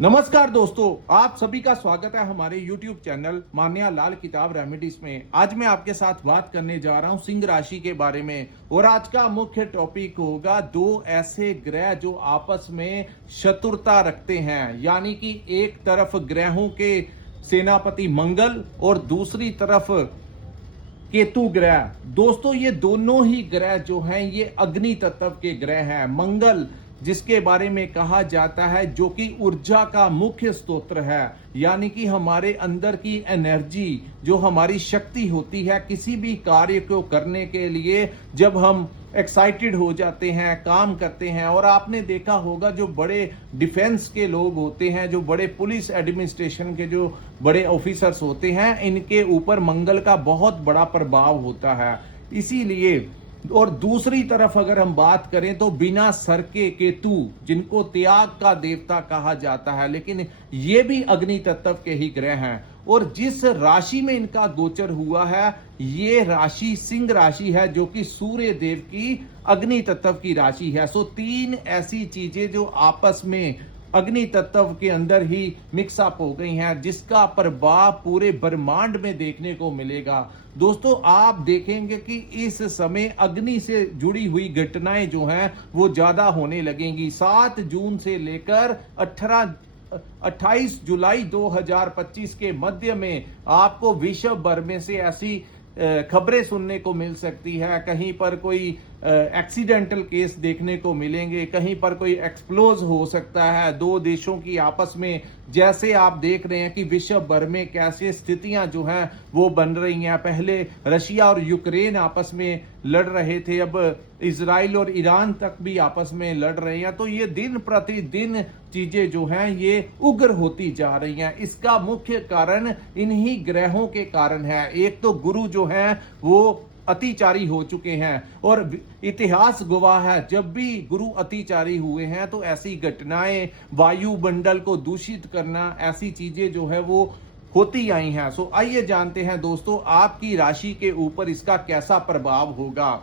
नमस्कार दोस्तों, आप सभी का स्वागत है हमारे YouTube चैनल मान्या लाल किताब रेमेडीज में। आज मैं आपके साथ बात करने जा रहा हूं सिंह राशि के बारे में और आज का मुख्य टॉपिक होगा दो ऐसे ग्रह जो आपस में शत्रुता रखते हैं, यानी कि एक तरफ ग्रहों के सेनापति मंगल और दूसरी तरफ केतु ग्रह। दोस्तों, ये दोनों ही ग्रह जो हैं ये अग्नि तत्व के ग्रह हैं। मंगल जिसके बारे में कहा जाता है जो कि ऊर्जा का मुख्य स्रोत है, यानी कि हमारे अंदर की एनर्जी, जो हमारी शक्ति होती है किसी भी कार्य को करने के लिए, जब हम एक्साइटेड हो जाते हैं, काम करते हैं। और आपने देखा होगा जो बड़े डिफेंस के लोग होते हैं, जो बड़े पुलिस एडमिनिस्ट्रेशन के जो बड़े ऑफिसर्स होते हैं, इनके ऊपर मंगल का बहुत बड़ा प्रभाव होता है। इसीलिए और दूसरी तरफ अगर हम बात करें तो बिना सर के केतु, जिनको त्याग का देवता कहा जाता है, लेकिन ये भी अग्नि तत्व के ही ग्रह हैं। और जिस राशि में इनका गोचर हुआ है ये राशि सिंह राशि है, जो कि सूर्य देव की अग्नि तत्व की राशि है। सो तीन ऐसी चीजें जो आपस में अग्नि तत्व के अंदर ही मिक्सअप हो गई हैं, जिसका प्रभाव पूरे ब्रह्मांड में देखने को मिलेगा। दोस्तों, आप देखेंगे कि इस समय अग्नि से जुड़ी हुई घटनाएं जो हैं वो ज्यादा होने लगेंगी। 7 जून से लेकर 28 जुलाई 2025 के मध्य में आपको विश्व भर में से ऐसी खबरें सुनने को मिल सकती है। कहीं पर कोई एक्सीडेंटल केस देखने को मिलेंगे, कहीं पर कोई एक्सप्लोज हो सकता है दो देशों की आपस में। जैसे आप देख रहे हैं कि विश्व भर में कैसे स्थितियां जो हैं वो बन रही हैं। पहले रशिया और यूक्रेन आपस में लड़ रहे थे, अब इजराइल और ईरान तक भी आपस में लड़ रहे हैं। तो ये दिन प्रतिदिन चीजें जो हैं ये उग्र होती जा रही हैं। इसका मुख्य कारण इन्हीं ग्रहों के कारण है। एक तो गुरु जो है वो अतिचारी हो चुके हैं और इतिहास गवाह है, जब भी गुरु अतिचारी हुए हैं तो ऐसी घटनाएं, वायुमंडल को दूषित करना, ऐसी चीजें जो है वो होती आई हैं। सो आइए जानते हैं दोस्तों आपकी राशि के ऊपर इसका कैसा प्रभाव होगा।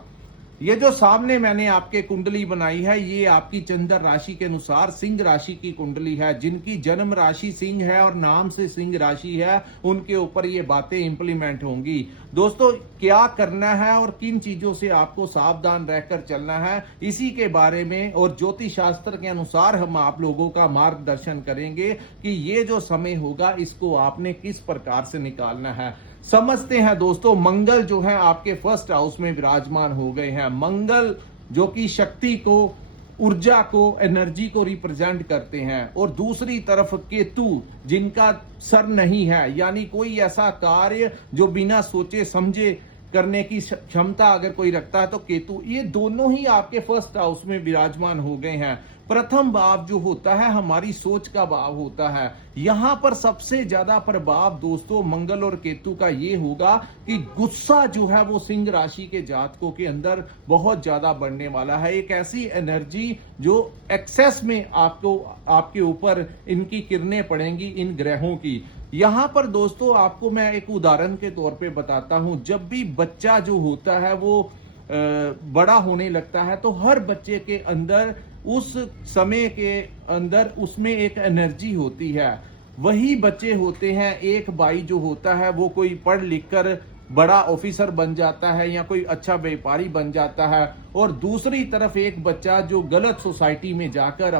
ये जो सामने मैंने आपके कुंडली बनाई है ये आपकी चंद्र राशि के अनुसार सिंह राशि की कुंडली है। जिनकी जन्म राशि सिंह है और नाम से सिंह राशि है, उनके ऊपर ये बातें इंप्लीमेंट होंगी। दोस्तों, क्या करना है और किन चीजों से आपको सावधान रहकर चलना है, इसी के बारे में और ज्योतिष शास्त्र के अनुसार हम आप लोगों का मार्गदर्शन करेंगे कि ये जो समय होगा इसको आपने किस प्रकार से निकालना है। समझते हैं दोस्तों, मंगल जो है आपके फर्स्ट हाउस में विराजमान हो गए हैं। मंगल जो कि शक्ति को, ऊर्जा को, एनर्जी को रिप्रेजेंट करते हैं। और दूसरी तरफ केतु जिनका सर नहीं है, यानी कोई ऐसा कार्य जो बिना सोचे समझे करने की क्षमता अगर कोई रखता है तो केतु। ये दोनों ही आपके फर्स्ट हाउस में विराजमान हो गए हैं। प्रथम भाव जो होता है हमारी सोच का भाव होता है। यहां पर सबसे ज्यादा प्रभाव दोस्तों मंगल और केतु का ये होगा कि गुस्सा जो है वो सिंह राशि के जातकों के अंदर बहुत ज्यादा बढ़ने वाला है। एक ऐसी एनर्जी जो एक्सेस में आपको, आपके ऊपर इनकी किरणें पड़ेंगी इन ग्रहों की। यहां पर दोस्तों आपको मैं एक उदाहरण के तौर पे बताता हूं। जब भी बच्चा जो होता है वो बड़ा होने लगता है तो हर बच्चे के अंदर उस समय के अंदर उसमें एक एनर्जी होती है। वही बच्चे होते हैं, एक भाई जो होता है वो कोई पढ़ लिख कर बड़ा ऑफिसर बन जाता है या कोई अच्छा व्यापारी बन जाता है, और दूसरी तरफ एक बच्चा जो गलत सोसाइटी में जाकर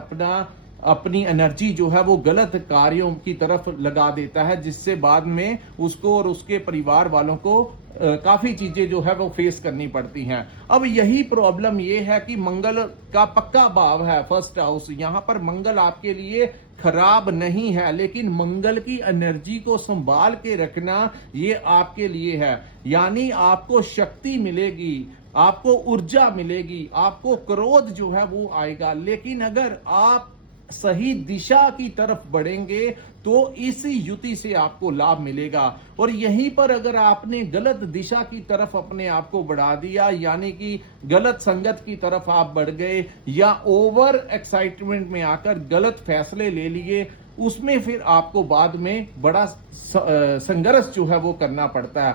अपनी एनर्जी जो है वो गलत कार्यों की तरफ लगा देता है, जिससे बाद में उसको और उसके परिवार वालों को काफी चीजें जो है वो फेस करनी पड़ती हैं। अब यही प्रॉब्लम ये है कि मंगल का पक्का भाव है फर्स्ट हाउस। यहां पर मंगल आपके लिए खराब नहीं है, लेकिन मंगल की एनर्जी को संभाल के रखना ये आपके लिए है। यानी आपको शक्ति मिलेगी, आपको ऊर्जा मिलेगी, आपको क्रोध जो है वो आएगा, लेकिन अगर आप सही दिशा की तरफ बढ़ेंगे तो इस युति से आपको लाभ मिलेगा। और यहीं पर अगर आपने गलत दिशा की तरफ अपने आप को बढ़ा दिया, यानी कि गलत संगत की तरफ आप बढ़ गए या ओवर एक्साइटमेंट में आकर गलत फैसले ले लिए, उसमें फिर आपको बाद में बड़ा संघर्ष जो है वो करना पड़ता है।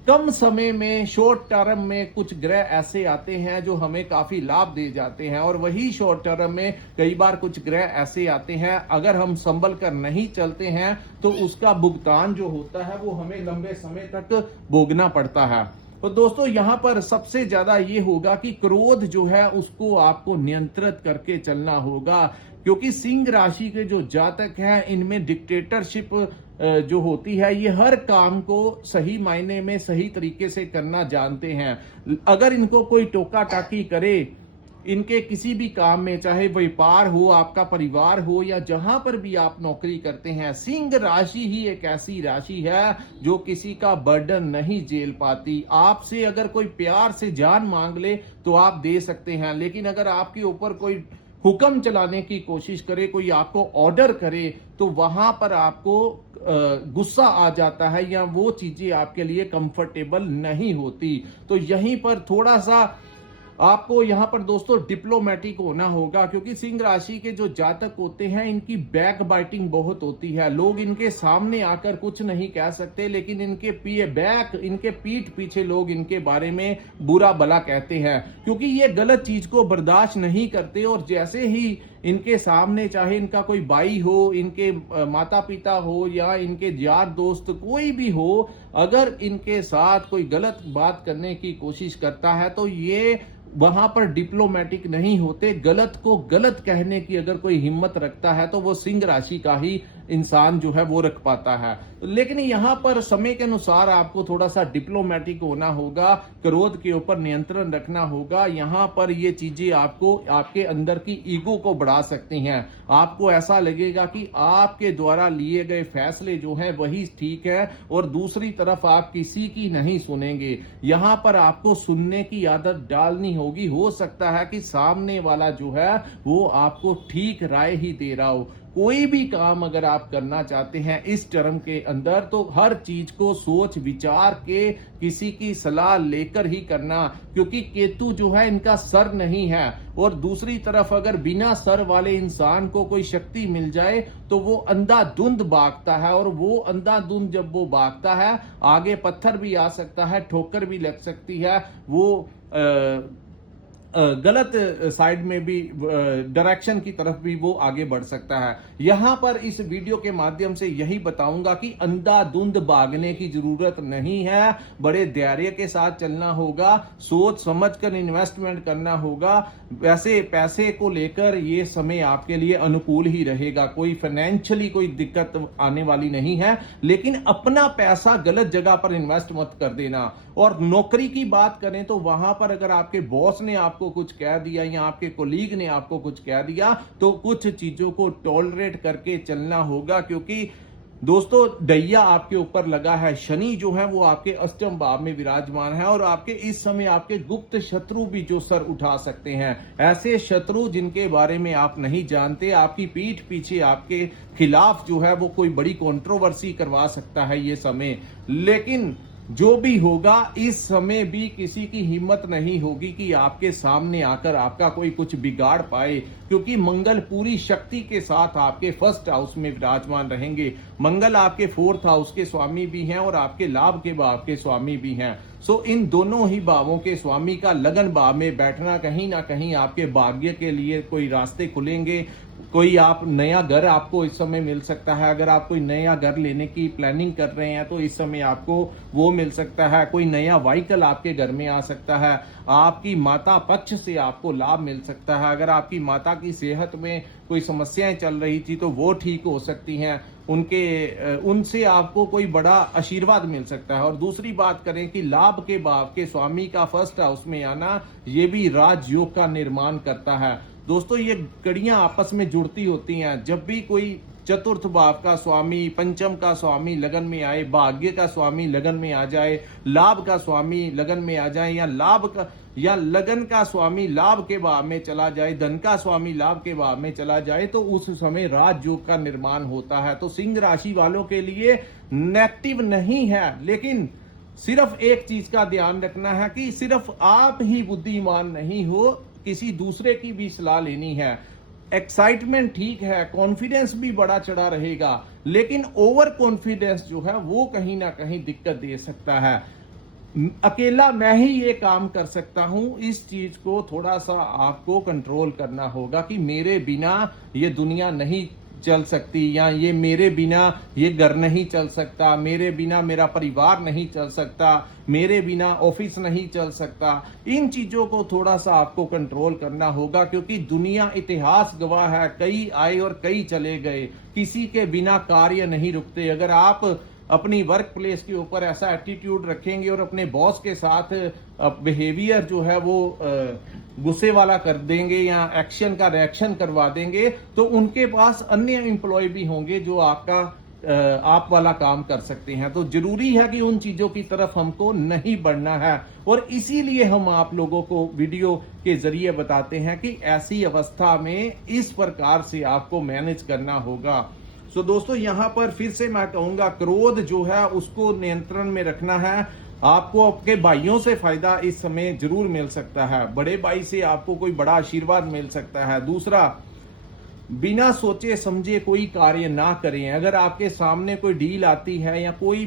कम समय में शॉर्ट टर्म में कुछ ग्रह ऐसे आते हैं जो हमें काफी लाभ दे जाते हैं, और वही शॉर्ट टर्म में कई बार कुछ ग्रह ऐसे आते हैं अगर हम संभल कर नहीं चलते हैं तो उसका भुगतान जो होता है वो हमें लंबे समय तक भोगना पड़ता है। तो दोस्तों यहां पर सबसे ज्यादा ये होगा कि क्रोध जो है उसको आपको नियंत्रित करके चलना होगा, क्योंकि सिंह राशि के जो जातक हैं इनमें डिक्टेटरशिप जो होती है, ये हर काम को सही मायने में सही तरीके से करना जानते हैं। अगर इनको कोई टोका टाकी करे इनके किसी भी काम में, चाहे व्यापार हो, आपका परिवार हो, या जहां पर भी आप नौकरी करते हैं, सिंह राशि ही एक ऐसी राशि है जो किसी का बर्डन नहीं झेल पाती। आपसे अगर कोई प्यार से जान मांग ले तो आप दे सकते हैं, लेकिन अगर आपके ऊपर कोई हुक्म चलाने की कोशिश करे, कोई आपको ऑर्डर करे, तो वहां पर आपको गुस्सा आ जाता है या वो चीजें आपके लिए कंफर्टेबल नहीं होती। तो यहीं पर थोड़ा सा आपको यहां पर दोस्तों डिप्लोमेटिक होना होगा, क्योंकि सिंह राशि के जो जातक होते हैं इनकी बैक बाइटिंग बहुत होती है। लोग इनके सामने आकर कुछ नहीं कह सकते, लेकिन इनके पीठ पीछे लोग इनके बारे में बुरा भला कहते हैं, क्योंकि ये गलत चीज को बर्दाश्त नहीं करते। और जैसे ही इनके सामने, चाहे इनका कोई भाई हो, इनके माता पिता हो, या इनके यार दोस्त कोई भी हो, अगर इनके साथ कोई गलत बात करने की कोशिश करता है तो ये वहां पर डिप्लोमेटिक नहीं होते। गलत को गलत कहने की अगर कोई हिम्मत रखता है तो वो सिंह राशि का ही इंसान जो है वो रख पाता है। लेकिन यहां पर समय के अनुसार आपको थोड़ा सा डिप्लोमेटिक होना होगा, क्रोध के ऊपर नियंत्रण रखना होगा। यहां पर ये चीजें आपको आपके अंदर की ईगो को बढ़ा सकती हैं। आपको ऐसा लगेगा कि आपके द्वारा लिए गए फैसले जो हैं वही ठीक है, और दूसरी तरफ आप किसी की नहीं सुनेंगे। यहां पर आपको सुनने की आदत डालनी होगी। हो सकता है कि सामने वाला जो है वो आपको ठीक राय ही दे रहा हो। कोई भी काम अगर आप करना चाहते हैं इस टर्म के अंदर, तो हर चीज को सोच विचार के किसी की सलाह लेकर ही करना, क्योंकि केतु जो है इनका सर नहीं है। और दूसरी तरफ अगर बिना सर वाले इंसान को कोई शक्ति मिल जाए तो वो अंधाधुंध भागता है, और वो अंधाधुंध जब वो भागता है आगे पत्थर भी आ सकता है, ठोकर भी लग सकती है, वो गलत साइड में भी, डायरेक्शन की तरफ भी वो आगे बढ़ सकता है। यहां पर इस वीडियो के माध्यम से यही बताऊंगा कि अंधाधुंध भागने की जरूरत नहीं है, बड़े धैर्य के साथ चलना होगा, सोच समझकर इन्वेस्टमेंट करना होगा। वैसे पैसे को लेकर ये समय आपके लिए अनुकूल ही रहेगा, कोई फाइनेंशियली कोई दिक्कत आने वाली नहीं है, लेकिन अपना पैसा गलत जगह पर इन्वेस्ट मत कर देना। और नौकरी की बात करें तो वहां पर अगर आपके बॉस ने आपको कुछ कह दिया या आपके कोलीग ने आपको कुछ कह दिया तो कुछ चीजों को टॉलरेट करके चलना होगा, क्योंकि दोस्तों दैया आपके ऊपर लगा है। शनि जो है वो आपके अष्टम भाव में विराजमान है, और आपके इस समय आपके गुप्त शत्रु भी जो सर उठा सकते हैं, ऐसे शत्रु जिनके बारे में आप नहीं जानते, आपकी पीठ पीछे आपके खिलाफ जो है वो कोई बड़ी कंट्रोवर्सी करवा सकता है ये समय। लेकिन जो भी होगा इस समय भी किसी की हिम्मत नहीं होगी कि आपके सामने आकर आपका कोई कुछ बिगाड़ पाए, क्योंकि मंगल पूरी शक्ति के साथ आपके फर्स्ट हाउस में विराजमान रहेंगे। मंगल आपके फोर्थ हाउस के स्वामी भी हैं और आपके लाभ के भाव के स्वामी भी हैं। सो इन दोनों ही भावों के स्वामी का लगन भाव में बैठना कहीं ना कहीं आपके भाग्य के लिए कोई रास्ते खुलेंगे। कोई आप नया घर आपको इस समय मिल सकता है। अगर आप कोई नया घर लेने की प्लानिंग कर रहे हैं तो इस समय आपको वो मिल सकता है। कोई नया व्हीकल आपके घर में आ सकता है। आपकी माता पक्ष से आपको लाभ मिल सकता है। अगर आपकी माता की सेहत में कोई समस्याएं चल रही थी तो वो ठीक हो सकती हैं। उनसे आपको कोई बड़ा आशीर्वाद मिल सकता है। और दूसरी बात करें कि लाभ के भाव के स्वामी का फर्स्ट हाउस में आना, ये भी राजयोग का निर्माण करता है। दोस्तों ये कड़ियां आपस में जुड़ती होती हैं। जब भी कोई चतुर्थ भाव का स्वामी, पंचम का स्वामी लगन में आए, भाग्य का स्वामी लगन में आ जाए, लाभ का स्वामी लगन में आ जाए, या लगन का स्वामी लाभ के भाव में चला जाए, धन का स्वामी लाभ के भाव में चला जाए, तो उस समय राजयोग का निर्माण होता है। तो सिंह राशि वालों के लिए नेगेटिव नहीं है, लेकिन सिर्फ एक चीज का ध्यान रखना है कि सिर्फ आप ही बुद्धिमान नहीं हो, किसी दूसरे की भी सलाह लेनी है। एक्साइटमेंट ठीक है, कॉन्फिडेंस भी बड़ा चढ़ा रहेगा, लेकिन ओवर कॉन्फिडेंस जो है वो कहीं ना कहीं दिक्कत दे सकता है। अकेला मैं ही ये काम कर सकता हूं, इस चीज को थोड़ा सा आपको कंट्रोल करना होगा कि मेरे बिना ये दुनिया नहीं चल सकती, या ये मेरे बिना ये घर नहीं चल सकता, मेरे बिना मेरा परिवार नहीं चल सकता, मेरे बिना ऑफिस नहीं चल सकता। इन चीजों को थोड़ा सा आपको कंट्रोल करना होगा, क्योंकि दुनिया इतिहास गवाह है, कई आए और कई चले गए, किसी के बिना कार्य नहीं रुकते। अगर आप अपनी वर्क प्लेस के ऊपर ऐसा एटीट्यूड रखेंगे और अपने बॉस के साथ बिहेवियर जो है वो गुस्से वाला कर देंगे या एक्शन का रिएक्शन करवा देंगे, तो उनके पास अन्य एम्प्लॉय भी होंगे जो आप वाला काम कर सकते हैं। तो जरूरी है कि उन चीजों की तरफ हमको नहीं बढ़ना है, और इसीलिए हम आप लोगों को वीडियो के जरिए बताते हैं कि ऐसी अवस्था में इस प्रकार से आपको मैनेज करना होगा। सो दोस्तों, यहां पर फिर से मैं कहूंगा, क्रोध जो है उसको नियंत्रण में रखना है। आपको आपके भाइयों से फायदा इस समय जरूर मिल सकता है, बड़े भाई से आपको कोई बड़ा आशीर्वाद मिल सकता है। दूसरा, बिना सोचे समझे कोई कार्य ना करें। अगर आपके सामने कोई डील आती है या कोई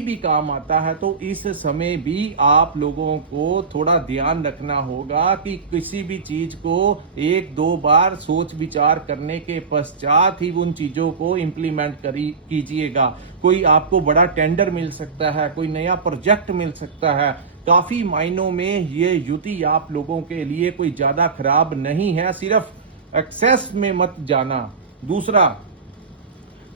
भी काम आता है, तो इस समय भी आप लोगों को थोड़ा ध्यान रखना होगा कि किसी भी चीज को एक दो बार सोच विचार करने के पश्चात ही उन चीजों को इम्प्लीमेंट कीजिएगा। कोई आपको बड़ा टेंडर मिल सकता है, कोई नया प्रोजेक्ट मिल सकता है। काफी मायनों में ये युति आप लोगों के लिए कोई ज्यादा खराब नहीं है, सिर्फ एक्सेस में मत जाना। दूसरा,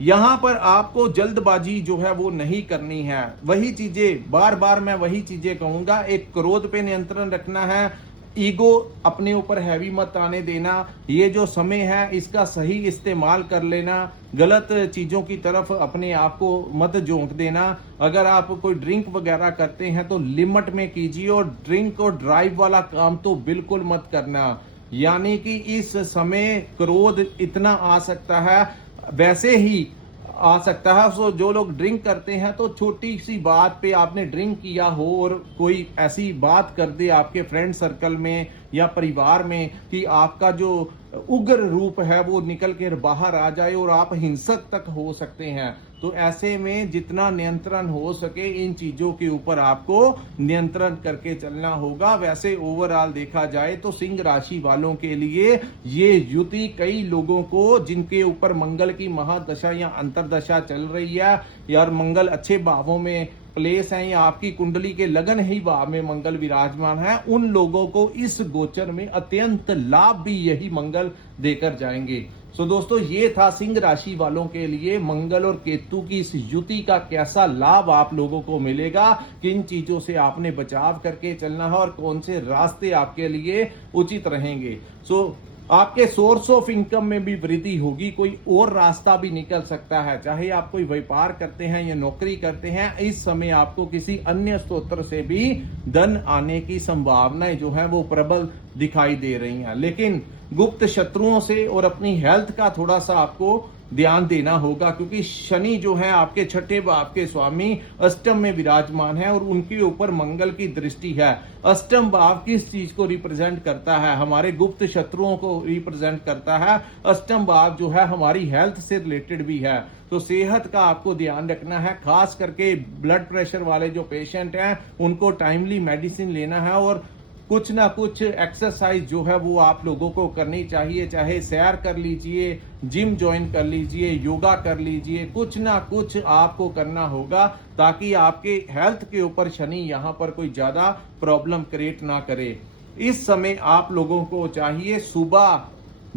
यहां पर आपको जल्दबाजी जो है वो नहीं करनी है। वही चीजें बार बार मैं वही चीजें कहूंगा, एक क्रोध पे नियंत्रण रखना है, ईगो अपने ऊपर हैवी मत आने देना। ये जो समय है इसका सही इस्तेमाल कर लेना, गलत चीजों की तरफ अपने आप को मत झोंक देना। अगर आप कोई ड्रिंक वगैरह करते हैं तो लिमिट में कीजिए, और ड्रिंक और ड्राइव वाला काम तो बिल्कुल मत करना। यानी कि इस समय क्रोध इतना आ सकता है, वैसे ही आ सकता है। सो जो लोग ड्रिंक करते हैं, तो छोटी सी बात पे आपने ड्रिंक किया हो और कोई ऐसी बात कर दे आपके फ्रेंड सर्कल में या परिवार में कि आपका जो उग्र रूप है वो निकल कर बाहर आ जाए और आप हिंसक तक हो सकते हैं। तो ऐसे में जितना नियंत्रण हो सके इन चीजों के ऊपर आपको नियंत्रण करके चलना होगा। वैसे ओवरऑल देखा जाए तो सिंह राशि वालों के लिए ये युति कई लोगों को, जिनके ऊपर मंगल की महादशा या अंतरदशा चल रही है, यार मंगल अच्छे भावों में प्लेस है या आपकी कुंडली के लगन ही भाव में मंगल विराजमान है, उन लोगों को इस गोचर में अत्यंत लाभ भी यही मंगल देकर जाएंगे। सो दोस्तों, ये था सिंह राशि वालों के लिए मंगल और केतु की इस युति का कैसा लाभ आप लोगों को मिलेगा, किन चीजों से आपने बचाव करके चलना है और कौन से रास्ते आपके लिए उचित रहेंगे। सो आपके सोर्स ऑफ इनकम में भी वृद्धि होगी, कोई और रास्ता भी निकल सकता है। चाहे आप कोई व्यापार करते हैं या नौकरी करते हैं, इस समय आपको किसी अन्य स्रोत से भी धन आने की संभावनाएं जो है वो प्रबल दिखाई दे रही हैं। लेकिन गुप्त शत्रुओं से और अपनी हेल्थ का थोड़ा सा आपको ध्यान देना होगा, क्योंकि शनि जो है आपके छठे भाव के स्वामी अष्टम में विराजमान है और उनके ऊपर मंगल की दृष्टि है। अष्टम भाव किस चीज को रिप्रेजेंट करता है? हमारे गुप्त शत्रुओं को रिप्रेजेंट करता है। अष्टम भाव जो है हमारी हेल्थ से रिलेटेड भी है, तो सेहत का आपको ध्यान रखना है। खास करके ब्लड प्रेशर वाले जो पेशेंट हैं उनको टाइमली मेडिसिन लेना है, और कुछ ना कुछ एक्सरसाइज जो है वो आप लोगों को करनी चाहिए। चाहे सैर कर लीजिए, जिम ज्वाइन कर लीजिए, योगा कर लीजिए, कुछ ना कुछ आपको करना होगा ताकि आपके हेल्थ के ऊपर शनि यहाँ पर कोई ज्यादा प्रॉब्लम क्रिएट ना करे। इस समय आप लोगों को चाहिए, सुबह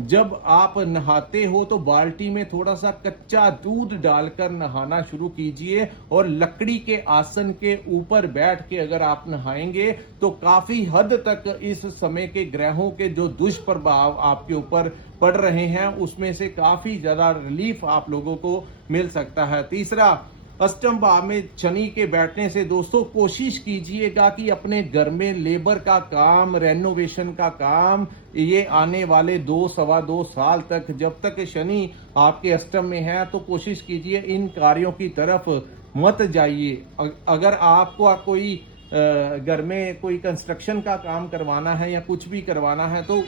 जब आप नहाते हो तो बाल्टी में थोड़ा सा कच्चा दूध डालकर नहाना शुरू कीजिए, और लकड़ी के आसन के ऊपर बैठ के अगर आप नहाएंगे तो काफी हद तक इस समय के ग्रहों के जो दुष्प्रभाव आपके ऊपर पड़ रहे हैं उसमें से काफी ज्यादा रिलीफ आप लोगों को मिल सकता है। तीसरा, अष्टम भाव में शनि के बैठने से दोस्तों कोशिश कीजिएगा कि अपने घर में लेबर का काम, रेनोवेशन का काम, ये आने वाले 2-2.25 साल तक, जब तक शनि आपके अष्टम में है, तो कोशिश कीजिए इन कार्यों की तरफ मत जाइए। अगर आपको कोई घर में कोई कंस्ट्रक्शन का काम करवाना है या कुछ भी करवाना है तो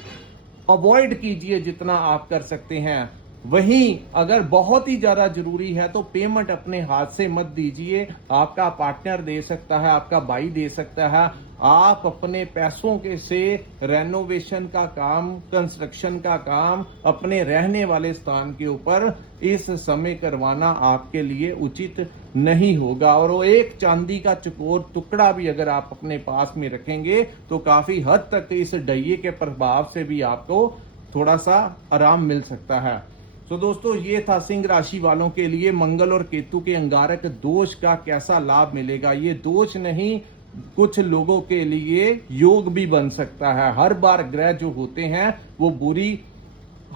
अवॉइड कीजिए जितना आप कर सकते हैं। वहीं अगर बहुत ही ज्यादा जरूरी है तो पेमेंट अपने हाथ से मत दीजिए। आपका पार्टनर दे सकता है, आपका भाई दे सकता है। आप अपने पैसों के से रेनोवेशन का काम, कंस्ट्रक्शन का काम अपने रहने वाले स्थान के ऊपर इस समय करवाना आपके लिए उचित नहीं होगा। और वो एक चांदी का चकोर टुकड़ा भी अगर आप अपने पास में रखेंगे तो काफी हद तक इस डैये के प्रभाव से भी आपको थोड़ा सा आराम मिल सकता है। तो दोस्तों, ये था सिंह राशि वालों के लिए मंगल और केतु के अंगारक दोष का कैसा लाभ मिलेगा। ये दोष नहीं, कुछ लोगों के लिए योग भी बन सकता है। हर बार ग्रह जो होते हैं वो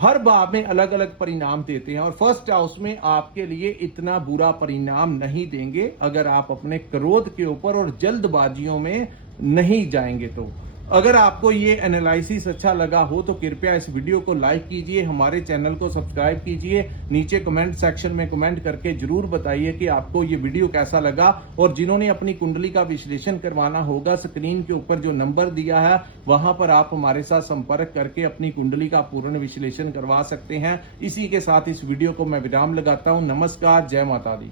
हर भाव में अलग अलग परिणाम देते हैं और फर्स्ट हाउस में आपके लिए इतना बुरा परिणाम नहीं देंगे अगर आप अपने क्रोध के ऊपर और जल्दबाजियों में नहीं जाएंगे। तो अगर आपको ये एनालिसिस अच्छा लगा हो तो कृपया इस वीडियो को लाइक कीजिए, हमारे चैनल को सब्सक्राइब कीजिए। नीचे कमेंट सेक्शन में कमेंट करके जरूर बताइए कि आपको ये वीडियो कैसा लगा। और जिन्होंने अपनी कुंडली का विश्लेषण करवाना होगा, स्क्रीन के ऊपर जो नंबर दिया है वहां पर आप हमारे साथ संपर्क करके अपनी कुंडली का पूर्ण विश्लेषण करवा सकते हैं। इसी के साथ इस वीडियो को मैं विराम लगाता हूं। नमस्कार, जय माता दी।